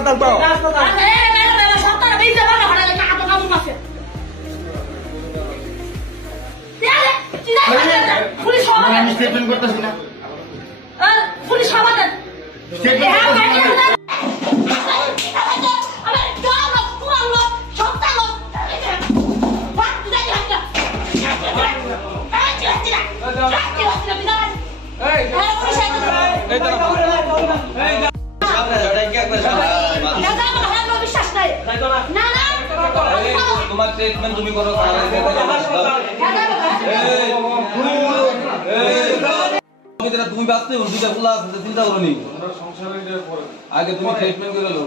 হাসপাতাল তো আমি স্টেটমেন্ট করতেছি না পুলিশ সমাধান তোমার ট্রিটমেন্ট তুমি করো তুমি বাঁচতে দুইটা খোলা আছে চিন্তা করো নি আগে তুমি ট্রিটমেন্ট করে লো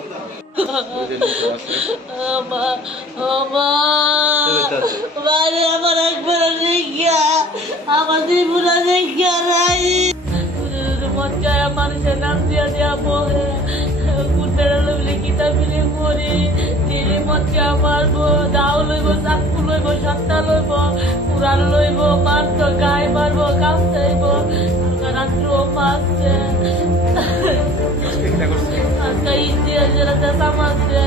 মানুষের নাম দিয়া দেওয়া পরে কিতাব মরি দিলি মতকে মারবো দাও লইব চাকু লইব সত্তা লইব পুরান লইব মারত গায়ে মারবো কামচাইব রাত্র মারছে আজকে ইন্ডিয়া যেটা চেঁচা মারছে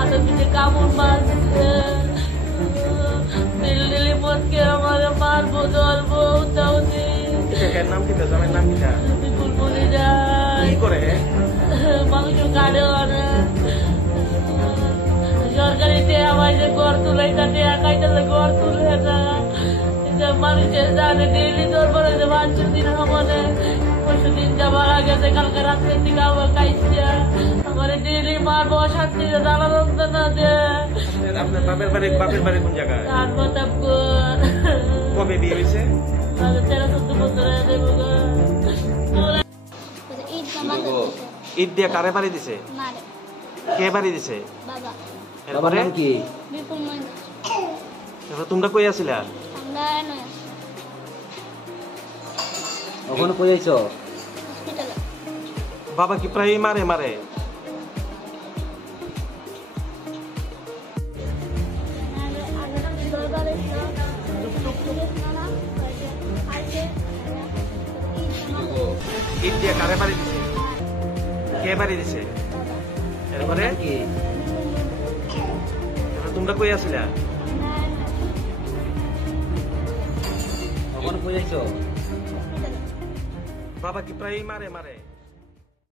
আজকে পিঠে কামড় মারছে দিল্লি মতকে আমার মারবো ধরবো উঠাও নাম কি জামের নাম কি বিপুল বলে যায় কি করে মাংস কাটে অনেক সরকারি টেয়া বাইরে ঘর তুলে টেয়া খাইতে ঘর তুলে না মানুষের জানে ডেইলি দরবারে যে 5 দিন আমানে পরশু দিন যাবার আগে কালকে রাত্রের দিকে আবার খাইছে আমার ডেইলি মারবো শান্তিতে দাঁড়ানো না যে আপনার বাপের বাড়ি কোন জায়গায় আর প্রতাপগড় কবে বিয়ে হয়েছে 13-14 বছর দেবো ঈদ দিয়ে কারে বাড়ি দিছে কে বাড়ি দিছে বাবার নাম কি তোমরা কই আছিলা ওখানে কই আইছো বাবা কি প্রায় মারে মারে ঈদ দিয়ে কারে বাড়ি দিছে কে বাড়ি দিছে এরপরে কি তোমরা কই আছিলা ওখানে কই আইছো বাবা কি প্রায় মারে মারে